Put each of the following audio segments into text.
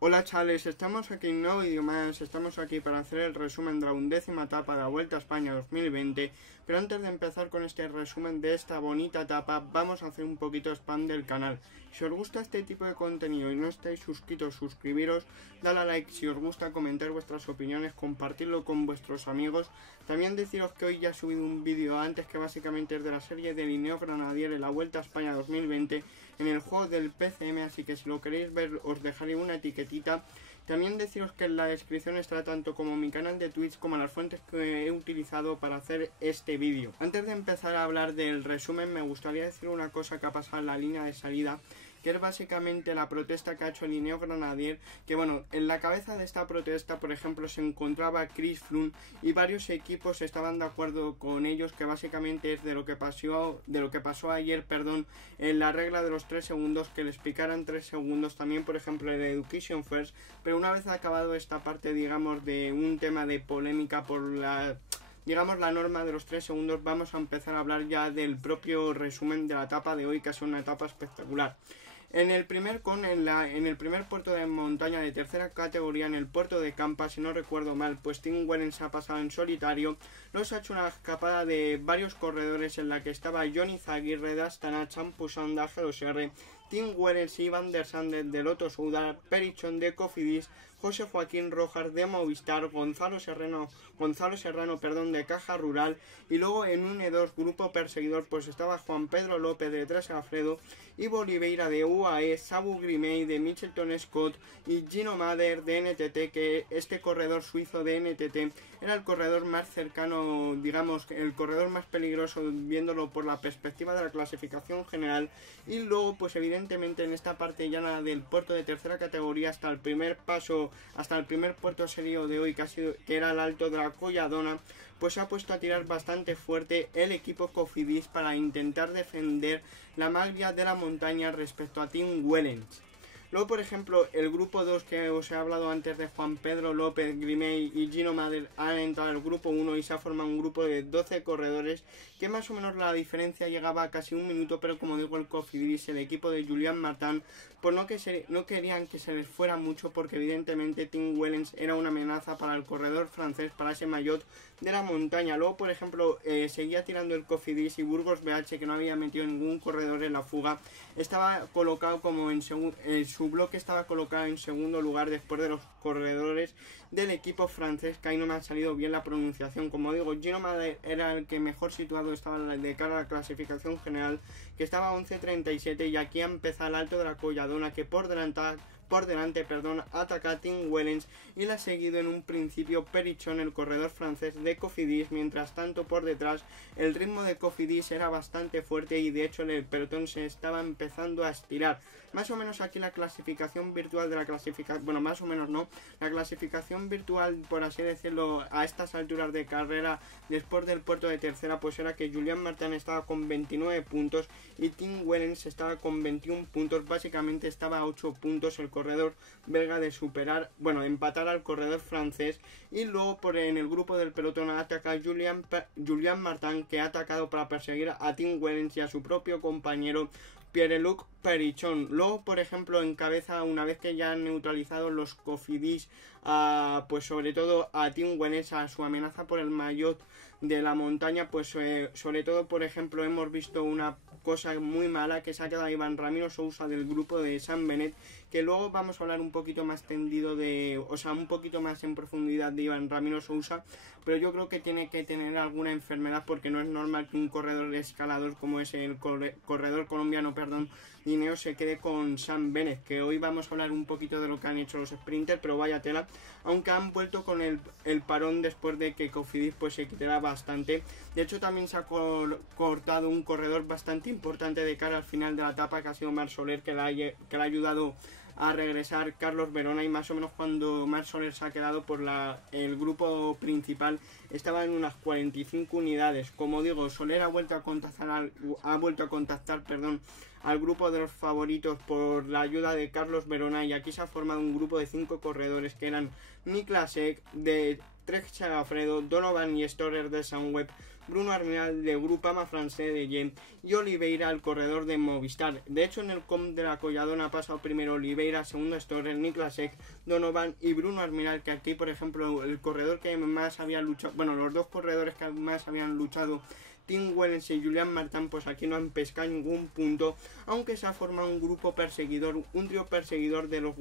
Hola chavales, estamos aquí en un nuevo vídeo más, estamos aquí para hacer el resumen de la 11ª etapa de la Vuelta a España 2020, pero antes de empezar con este resumen de esta bonita etapa, vamos a hacer un poquito de spam del canal. Si os gusta este tipo de contenido y no estáis suscritos, suscribiros, dale a like si os gusta, comentar vuestras opiniones, compartirlo con vuestros amigos. También deciros que hoy ya he subido un vídeo antes que básicamente es de la serie de Linneo Grenadier en la Vuelta a España 2020 en el juego del PCM, así que si lo queréis ver os dejaré una etiquetita. También deciros que en la descripción estará tanto como mi canal de Twitch como las fuentes que he utilizado para hacer este vídeo. Antes de empezar a hablar del resumen, me gustaría decir una cosa que ha pasado en la línea de salida, que es básicamente la protesta que ha hecho el Linneo Grenadier, que bueno, en la cabeza de esta protesta, por ejemplo, se encontraba Chris Froome y varios equipos estaban de acuerdo con ellos, que básicamente es de lo que pasó ayer, en la regla de los 3 segundos, que les picaran 3 segundos, también por ejemplo el Education First, pero una vez acabado esta parte, digamos, de un tema de polémica por la norma de los 3 segundos, vamos a empezar a hablar ya del propio resumen de la etapa de hoy, que ha sido una etapa espectacular. En el primer puerto de montaña de tercera categoría, en el puerto de Campa, si no recuerdo mal, pues Tim Wellens ha pasado en solitario. Nos ha hecho una escapada de varios corredores en la que estaba Johnny Zaguirre, Astana, Champusan, GLSR, Tim Wellens y Van der Sande de Lotto Soudal, Perichon de Cofidis, José Joaquín Rojas de Movistar, Gonzalo Serrano de Caja Rural, y luego en un E2 grupo perseguidor pues estaba Juan Pedro López de Tres Alfredo, Ivo Oliveira de UAE, Sabu Grimey de Mitchelton Scott y Gino Mader de NTT, que este corredor suizo de NTT era el corredor más cercano, digamos, el corredor más peligroso viéndolo por la perspectiva de la clasificación general. Y luego pues evidentemente en esta parte llana del puerto de tercera categoría hasta el primer puerto serio de hoy, que era el Alto de la Colladona, pues se ha puesto a tirar bastante fuerte el equipo Cofidis para intentar defender la maglia de la montaña respecto a Tim Wellens. Luego, por ejemplo, el grupo 2 que os he hablado antes de Juan Pedro López, Grimey y Gino Mader han entrado al grupo 1 y se ha formado un grupo de 12 corredores, que más o menos la diferencia llegaba a casi un minuto, pero como digo, el Cofidis, el equipo de Julian Martin, pues no querían que se les fuera mucho, porque evidentemente Tim Wellens era una amenaza para el corredor francés, para ese maillot de la montaña. Luego, por ejemplo, seguía tirando el Cofidis y Burgos BH, que no había metido ningún corredor en la fuga, estaba colocado como en su bloque estaba colocado en segundo lugar después de los corredores del equipo francés, que ahí no me ha salido bien la pronunciación. Como digo, Gino Mader era el que mejor situado estaba de cara a la clasificación general, que estaba a 11.37, y aquí ha empezado el Alto de la Colladona, que por delante ataca a Tim Wellens, y la ha seguido en un principio Perichon, el corredor francés de Cofidis. Mientras tanto, por detrás el ritmo de Cofidis era bastante fuerte y de hecho el pelotón se estaba empezando a estirar. Más o menos aquí la clasificación virtual de la clasificación, bueno, más o menos no, la clasificación virtual, por así decirlo, a estas alturas de carrera después del puerto de tercera, pues era que Julian Martin estaba con 29 puntos y Tim Wellens estaba con 21 puntos, básicamente estaba a 8 puntos el corredor belga de empatar al corredor francés. Y luego en el grupo del pelotón ataca Julian Martin, que ha atacado para perseguir a Tim Wellens y a su propio compañero Pierre-Luc Perichon. Luego, por ejemplo, encabeza, una vez que ya han neutralizado los Cofidis, pues sobre todo a Tim Wellens, a su amenaza por el maillot de la montaña, pues sobre todo, por ejemplo, hemos visto una cosa muy mala, que se ha quedado Iván Ramiro Sousa del grupo de Sam Bennett, que luego vamos a hablar un poquito más un poquito más en profundidad de Iván Ramiro Sousa, pero yo creo que tiene que tener alguna enfermedad, porque no es normal que un corredor escalador como es el corredor colombiano, Linneo, se quede con Sam Bennett, que hoy vamos a hablar un poquito de lo que han hecho los sprinters, pero vaya tela, aunque han vuelto con el parón después de que Cofidis pues se quitara bastante. De hecho, también se ha cortado un corredor bastante importante de cara al final de la etapa, que ha sido Marc Soler, que le ha ayudado a regresar Carlos Verona, y más o menos cuando Marc Soler se ha quedado por el grupo principal estaba en unas 45 unidades. Como digo, Soler ha vuelto a contactar al grupo de los favoritos por la ayuda de Carlos Verona, y aquí se ha formado un grupo de 5 corredores que eran Niklas Ek de Trek Segafredo, Donovan y Storer de Sunweb, Bruno Arminal de Groupama Francés de Yen y Oliveira, el corredor de Movistar. De hecho, en el COM de la Colladona ha pasado primero Oliveira, segundo Storer, Niklas Ek, Donovan y Bruno Arminal, que aquí, por ejemplo, el corredor que más había luchado, bueno, los dos corredores que más habían luchado, Tim Wellens y Julian Martin, pues aquí no han pescado ningún punto, aunque se ha formado un grupo perseguidor, un trío perseguidor de los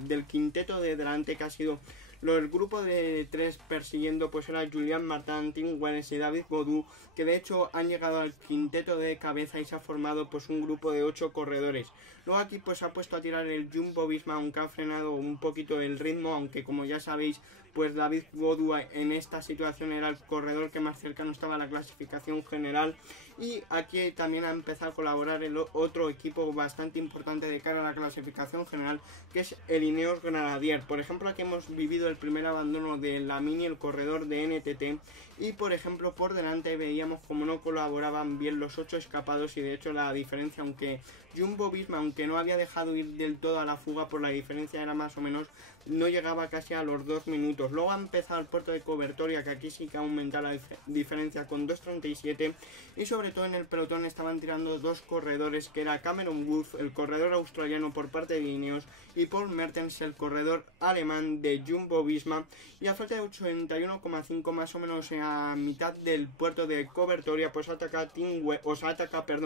del quinteto de delante, que ha sido el grupo de 3 persiguiendo, pues era Julian Martin, Tim Wellens y David Gaudu, que de hecho han llegado al quinteto de cabeza y se ha formado pues un grupo de 8 corredores. Luego aquí pues se ha puesto a tirar el Jumbo Visma, aunque ha frenado un poquito el ritmo, aunque como ya sabéis, pues David Gaudu en esta situación era el corredor que más cercano estaba a la clasificación general. Y aquí también ha empezado a colaborar el otro equipo bastante importante de cara a la clasificación general, que es el Ineos Grenadier. Por ejemplo, aquí hemos vivido el primer abandono de Lamini, el corredor de NTT, y por ejemplo por delante veíamos como no colaboraban bien los 8 escapados, y de hecho la diferencia, aunque Jumbo Visma, aunque no había dejado ir del todo a la fuga, por la diferencia era más o menos, no llegaba casi a los 2 minutos. Luego ha empezado el puerto de Cobertoria, que aquí sí que ha aumentado la diferencia con 2.37, y sobre todo en el pelotón estaban tirando 2 corredores, que era Cameron Wulff, el corredor australiano por parte de Ineos, y Paul Mertens, el corredor alemán de Jumbo Visma. Y a falta de 81,5 más o menos a mitad del puerto de Cobertoria, pues ataca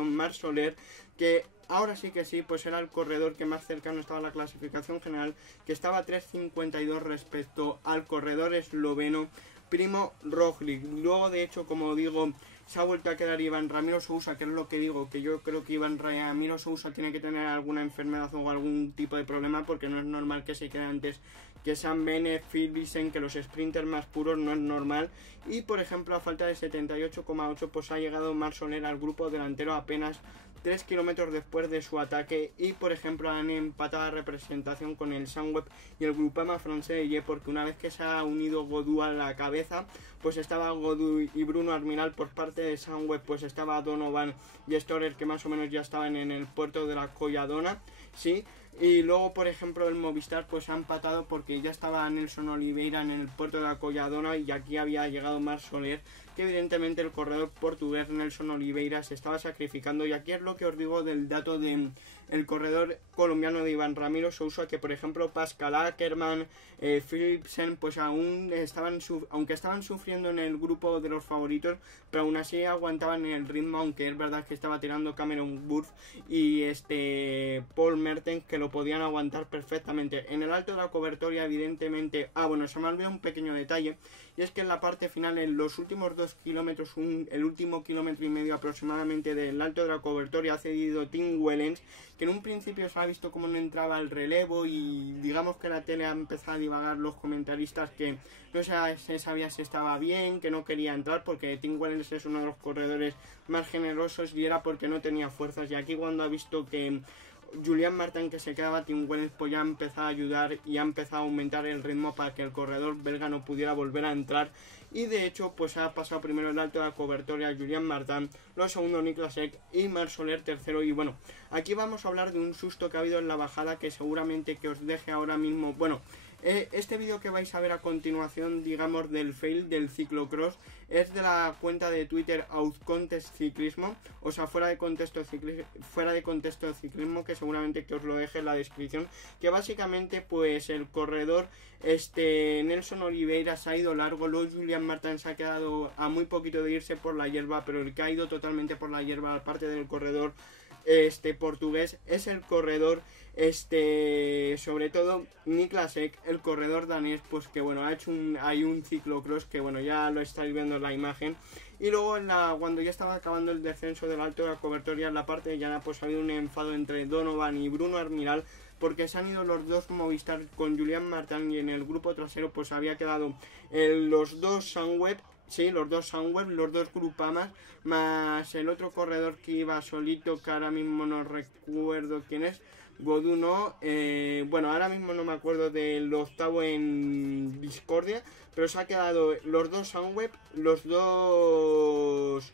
Marc Soler, que ahora sí que sí, pues era el corredor que más cercano estaba a la clasificación general, que estaba a 3.52 respecto al corredor esloveno Primo Roglic. Luego, de hecho, como digo, se ha vuelto a quedar Iván Ramiro Sousa, que es lo que digo, que yo creo que Iván Ramiro Sousa tiene que tener alguna enfermedad o algún tipo de problema, porque no es normal que se quede antes que Sam Bennett, Philipsen, que los sprinters más puros, no es normal. Y por ejemplo, a falta de 78,8, pues ha llegado Marc Soler al grupo delantero apenas 3 kilómetros después de su ataque. Y por ejemplo han empatado la representación con el Sunweb y el Groupama Francés, porque una vez que se ha unido Gaudu a la cabeza, pues estaba Gaudu y Bruno Arminal. Por parte de Sunweb pues estaba Donovan y Storer, que más o menos ya estaban en el puerto de la Colladona, sí. Y luego, por ejemplo, el Movistar pues ha empatado porque ya estaba Nelson Oliveira en el puerto de la Colladona, y aquí había llegado Marc Soler, que evidentemente el corredor portugués Nelson Oliveira se estaba sacrificando. Y aquí es lo que os digo del dato de el corredor colombiano de Iván Ramiro Sousa, que por ejemplo Pascal Ackermann, Philipsen, pues aún aunque estaban sufriendo en el grupo de los favoritos, pero aún así aguantaban el ritmo, aunque es verdad que estaba tirando Cameron Wulff y Paul Mertens, que lo podían aguantar perfectamente. En el alto de la Cobertoria, evidentemente, bueno, se me ha olvidado un pequeño detalle, y es que en la parte final, en los últimos 2 kilómetros, el último kilómetro y medio aproximadamente del alto de la Cobertoria, ha cedido Tim Wellens, que en un principio se ha visto como no entraba el relevo, y digamos que la tele ha empezado a divagar los comentaristas, que no se sabía si estaba bien, que no quería entrar, porque Tim Wellens es uno de los corredores más generosos, y era porque no tenía fuerzas. Y aquí, cuando ha visto que Julian Martin que se quedaba, Tim Wellens pues ya ha empezado a ayudar y ha empezado a aumentar el ritmo para que el corredor belga no pudiera volver a entrar. Y de hecho pues ha pasado primero el alto de la Cobertoria Julian Martin, lo segundo Niklas Ek y Marc Soler tercero. Y bueno, aquí vamos a hablar de un susto que ha habido en la bajada, que seguramente que os deje ahora mismo. Bueno, este vídeo que vais a ver a continuación, digamos, del fail del ciclocross, es de la cuenta de Twitter Outcontest Ciclismo, o sea, fuera de contexto ciclismo, que seguramente que os lo deje en la descripción. Que básicamente pues el corredor Nelson Oliveira se ha ido largo, luego Julian Martin se ha quedado a muy poquito de irse por la hierba, pero el que ha ido totalmente por la hierba, aparte del corredor portugués, es el corredor sobre todo Niklas Ek, el corredor danés, pues que bueno, ha hecho un ciclocross, que bueno, ya lo estáis viendo en la imagen. Y luego cuando ya estaba acabando el descenso del alto de la Cobertoria, en la parte de llana, pues ha habido un enfado entre Donovan y Bruno Arminal, porque se han ido los dos Movistar con Julian Martin, y en el grupo trasero pues había quedado los dos Sunweb. Sí, los dos Sunweb, los dos Grupamas, más el otro corredor que iba solito, que ahora mismo no recuerdo quién es, Gaudu no, bueno, ahora mismo no me acuerdo del octavo en Discordia, pero se ha quedado los dos Sunweb, los dos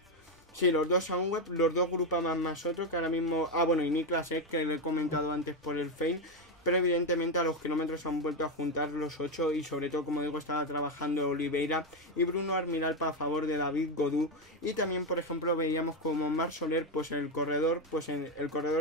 Sí, los dos Sunweb, los dos Groupama más otro, que ahora mismo... Ah, bueno, y Niklas Ek, que le he comentado antes por el fail. Pero evidentemente a los kilómetros han vuelto a juntar los 8 y sobre todo, como digo, estaba trabajando Oliveira y Bruno Armiral para favor de David Gaudu. Y también, por ejemplo, veíamos como Marc Soler, pues el corredor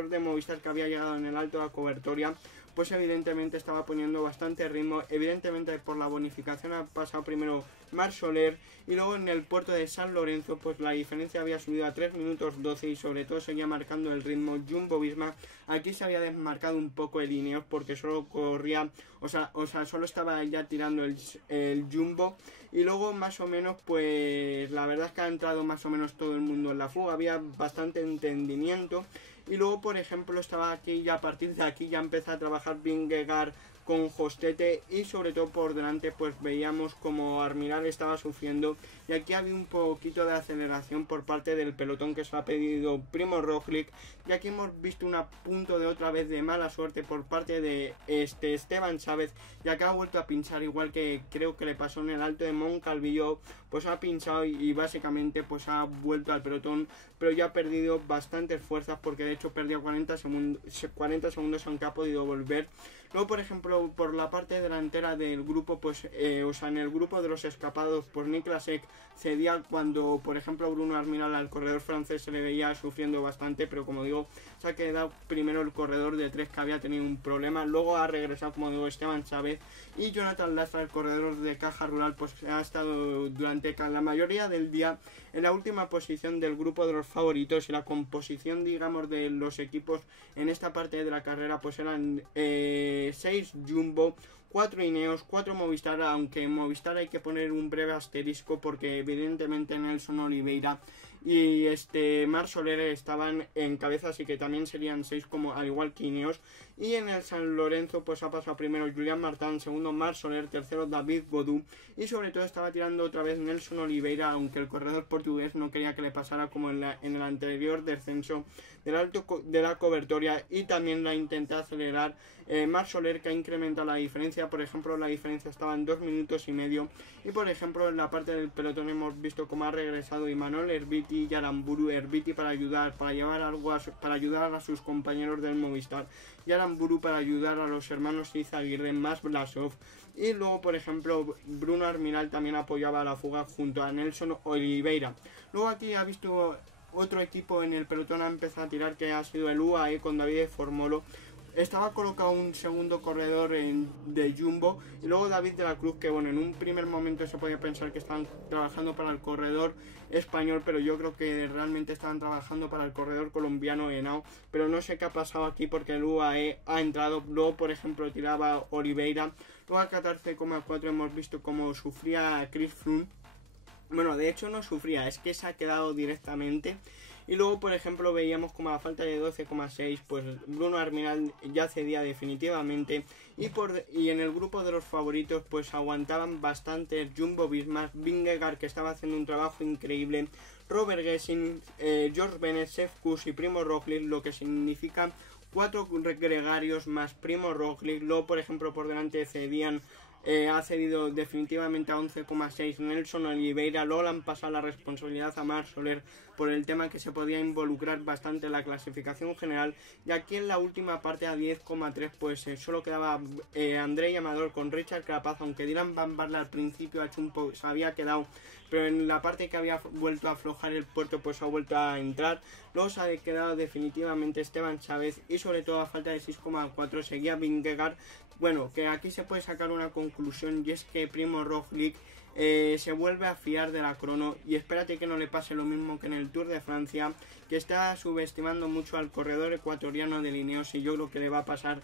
de Movistar que había llegado en el Alto de la Cobertoria, pues evidentemente estaba poniendo bastante ritmo. Evidentemente por la bonificación ha pasado primero Marc Soler y luego en el puerto de San Lorenzo pues la diferencia había subido a 3 minutos 12 y sobre todo seguía marcando el ritmo Jumbo-Visma. Aquí se había desmarcado un poco el Ineos porque solo corría, o sea, solo estaba ya tirando el Jumbo. Y luego más o menos pues la verdad es que ha entrado más o menos todo el mundo en la fuga, había bastante entendimiento. Y luego, por ejemplo, estaba aquí y a partir de aquí ya empezó a trabajar Vingegaard con Hostete y sobre todo por delante pues veíamos como Armiral estaba sufriendo y aquí había un poquito de aceleración por parte del pelotón que se ha pedido Primo Roglic y aquí hemos visto un punto de otra vez de mala suerte por parte de Esteban Chávez, ya que ha vuelto a pinchar igual que creo que le pasó en el Alto de Moncalvillo, pues ha pinchado y básicamente pues ha vuelto al pelotón, pero ya ha perdido bastantes fuerzas porque de hecho perdió 40 segundos aunque ha podido volver. Luego, por ejemplo, por la parte delantera del grupo, pues, en el grupo de los escapados, pues Niklas Ek cedía cuando, por ejemplo, Bruno Armiral al corredor francés se le veía sufriendo bastante, pero como digo, se ha quedado primero el corredor de 3 que había tenido un problema, luego ha regresado, como digo, Esteban Chávez y Jonathan Lastra, el corredor de Caja Rural, pues ha estado durante la mayoría del día en la última posición del grupo de los favoritos y la composición, digamos, de los equipos en esta parte de la carrera, pues eran 6 Jumbo, 4 Ineos, 4 Movistar, aunque en Movistar hay que poner un breve asterisco porque evidentemente Nelson Oliveira y Marc Soler estaban en cabeza, así que también serían 6 como al igual que Ineos. Y en el San Lorenzo pues ha pasado primero Julián Martán, segundo Marc Soler, tercero David Gaudu y sobre todo estaba tirando otra vez Nelson Oliveira, aunque el corredor portugués no quería que le pasara como en el anterior descenso del Alto de la Cobertoria y también la intenta acelerar Marc Soler, que ha incrementado la diferencia. Por ejemplo, la diferencia estaba en 2 minutos y medio y por ejemplo en la parte del pelotón hemos visto cómo ha regresado Imanol Herbiti y Aramburu Herbiti para ayudar a sus compañeros del Movistar y Aramburu para ayudar a los hermanos Izaguirre más Blasov. Y luego, por ejemplo, Bruno Armiral también apoyaba la fuga junto a Nelson Oliveira. Luego aquí ha visto otro equipo en el pelotón, ha empezado a tirar, que ha sido el UAE con David Formolo. Estaba colocado un segundo corredor de Jumbo y luego David de la Cruz, que bueno, en un primer momento se podía pensar que estaban trabajando para el corredor español, pero yo creo que realmente estaban trabajando para el corredor colombiano Henao, pero no sé qué ha pasado aquí porque el UAE ha entrado. Luego, por ejemplo, tiraba Oliveira. Luego a 14,4 hemos visto cómo sufría Chris Froome. Bueno, de hecho no sufría, es que se ha quedado directamente. Y luego, por ejemplo, veíamos como a falta de 12,6, pues Bruno Armiral ya cedía definitivamente. Y en el grupo de los favoritos, pues aguantaban bastante Jumbo-Visma, Vingegaard, que estaba haciendo un trabajo increíble, Robert Gesing, George Bennett, Sepp Kuss y Primo Roglic, lo que significa 4 gregarios más Primo Roglic. Luego, por ejemplo, por delante cedían ha cedido definitivamente a 11,6 Nelson Oliveira. Luego le han pasado la responsabilidad a Marc Soler por el tema que se podía involucrar bastante en la clasificación general, y aquí en la última parte a 10,3 pues solo quedaba André Amador con Richard Carapaz, aunque Dylan Van Baarle al principio se había quedado, pero en la parte que había vuelto a aflojar el puerto pues ha vuelto a entrar. Luego se ha quedado definitivamente Esteban Chávez y sobre todo a falta de 6,4 seguía Vingegaard. Bueno, que aquí se puede sacar una conclusión, y es que Primo Roglic se vuelve a fiar de la crono, y espérate que no le pase lo mismo que en el Tour de Francia, que está subestimando mucho al corredor ecuatoriano de Ineos, y yo creo que le va a pasar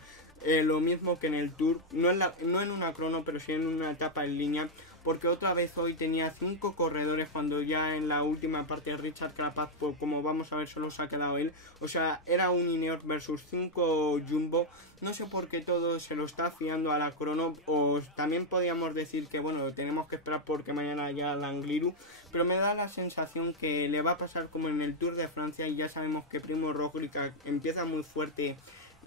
lo mismo que en el Tour, no en una crono, pero sí en una etapa en línea, porque otra vez hoy tenía 5 corredores cuando ya en la última parte de Richard Carapaz, pues como vamos a ver, solo se ha quedado él. O sea, era un Ineos versus 5 Jumbo. No sé por qué todo se lo está fiando a la crono, o también podríamos decir que bueno, tenemos que esperar porque mañana ya la Angliru, pero me da la sensación que le va a pasar como en el Tour de Francia, y ya sabemos que Primo Roglic empieza muy fuerte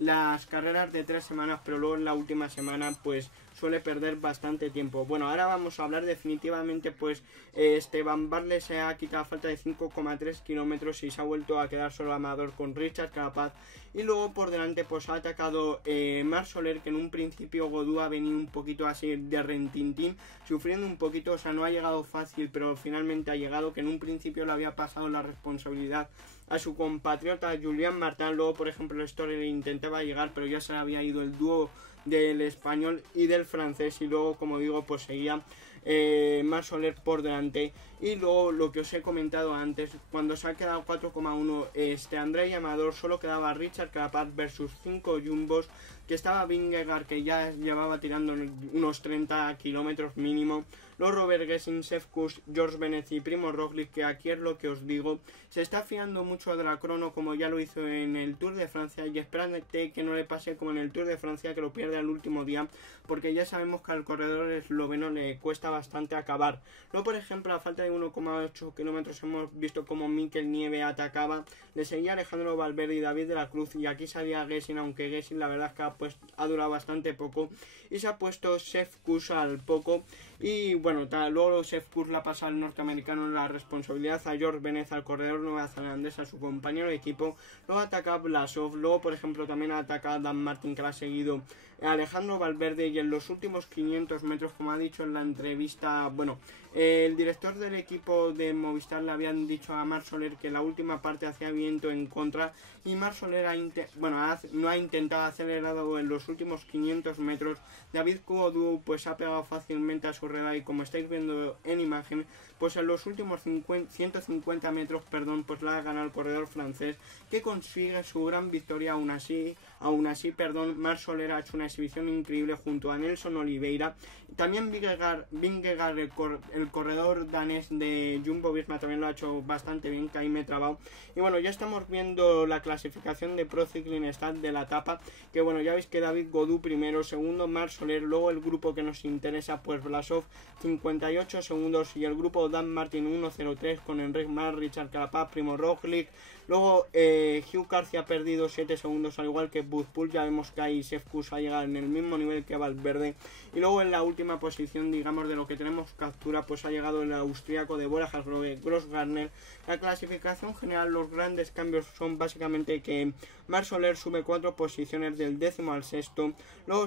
las carreras de 3 semanas, pero luego en la última semana pues suele perder bastante tiempo. Bueno, ahora vamos a hablar definitivamente, pues Esteban Barle se ha quitado a falta de 5,3 kilómetros y se ha vuelto a quedar solo amador con Richard Carapaz. Y luego por delante pues ha atacado Marc Soler, que en un principio Godú ha venido un poquito así de rentintín, sufriendo un poquito, o sea, no ha llegado fácil, pero finalmente ha llegado, que en un principio le había pasado la responsabilidad a su compatriota Julián Martin. Luego, por ejemplo, el Story le intentaba llegar, pero ya se le había ido el dúo del español y del francés, y luego, como digo, pues seguía Marc Soler por delante. Y luego lo que os he comentado antes, cuando se ha quedado 4,1 André Amador, solo quedaba Richard Carapaz versus 5 jumbos, que estaba Vingegaard, que ya llevaba tirando unos 30 kilómetros mínimo. Los Robert Gesing, Sepp Kuss, George Bennett y Primo Roglic, que aquí es lo que os digo, se está fiando mucho de la crono, como ya lo hizo en el Tour de Francia, y esperándote que no le pase como en el Tour de Francia, que lo pierde al último día, porque ya sabemos que al corredor esloveno le cuesta bastante acabar. Luego, por ejemplo, a falta de 1,8 kilómetros hemos visto como Mikel Nieve atacaba, le seguía Alejandro Valverde y David de la Cruz, y aquí salía Gesing, aunque Gesing la verdad es que ha durado bastante poco, y se ha puesto Sepp Kuss al poco. Y bueno, luego Sepp Kuss la pasa al norteamericano la responsabilidad, a George Bennett, al corredor neozelandés, a su compañero de equipo. Luego ataca a Blasov, luego por ejemplo también ataca a Dan Martin, que la ha seguido Alejandro Valverde. Y en los últimos 500 metros, como ha dicho en la entrevista, bueno, el director del equipo de Movistar le habían dicho a Marc Soler que la última parte hacía viento en contra, y Marc Soler no ha intentado acelerado en los últimos 500 metros. David Godú pues ha pegado fácilmente a su rival, y como estáis viendo en imagen, pues en los últimos 150 metros, pues la ha ganado el corredor francés, que consigue su gran victoria. Aún así, Marc Soler ha hecho una exhibición increíble junto a Nelson Oliveira. También Vingegaard, el corredor danés de Jumbo-Visma, también lo ha hecho bastante bien, que ahí me he trabado. Y bueno, ya estamos viendo la clasificación de Pro Cycling Stat de la etapa, que bueno, ya veis que David Godú primero, segundo Marc Soler, luego el grupo que nos interesa, pues Blasov 58 segundos, y el grupo Dan Martin 1.03 con Enric Mas, Richard Carapaz, Primo Roglic. Luego Hugh Carthy ha perdido 7 segundos, al igual que Wout. Ya vemos que ahí Sepp Kuss ha llegado en el mismo nivel que Valverde. Y luego en la última posición, digamos, de lo que tenemos captura, pues ha llegado el austríaco de Bora Hansgrohe, Grossgartner. La clasificación general, los grandes cambios son básicamente que Marc Soler sube 4 posiciones del 10º al 6º. Luego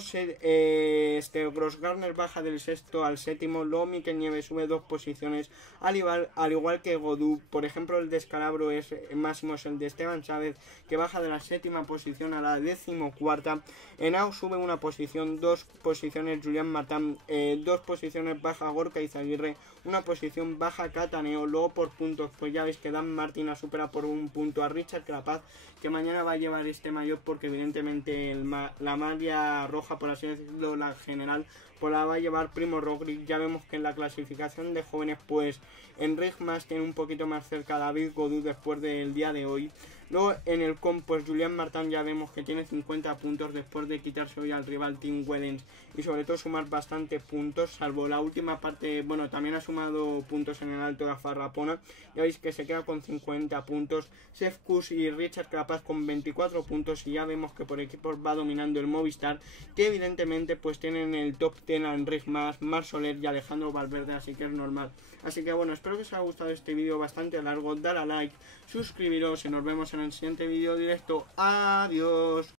Grossgartner baja del 6º al 7º. Luego Mikel Nieve sube 2 posiciones, al igual que Godú. Por ejemplo, el descalabro es máximo el de Esteban Chávez, que baja de la 7ª posición a la 14ª. Henao sube una posición, 2 posiciones Julián Martin, 2 posiciones baja Gorka Izaguirre, una posición baja Cataneo. Luego por puntos, pues ya veis que Dan Martin ha superado por un punto a Richard Carapaz, que mañana va a llevar este maillot, porque evidentemente la malla roja, por así decirlo, la general, pues la va a llevar Primo Roglic. Ya vemos que en la clasificación de jóvenes, pues Enric Mas tiene un poquito más cerca a David Godú después del día de hoy. Luego en el comp, pues Julián Martin ya vemos que tiene 50 puntos después de quitarse hoy al rival Tim Wellens, y sobre todo sumar bastantes puntos, salvo la última parte. Bueno, también ha sumado puntos en el Alto de Farrapona, ya veis que se queda con 50 puntos. Sepp Kuss y Richard Carapaz con 24 puntos, y ya vemos que por equipos va dominando el Movistar, que evidentemente pues tienen el top 10 a Enric Mas, Marc Soler y Alejandro Valverde, así que es normal. Así que bueno, espero que os haya gustado este vídeo bastante largo, dale a like, suscribiros y nos vemos en el siguiente vídeo directo. Adiós.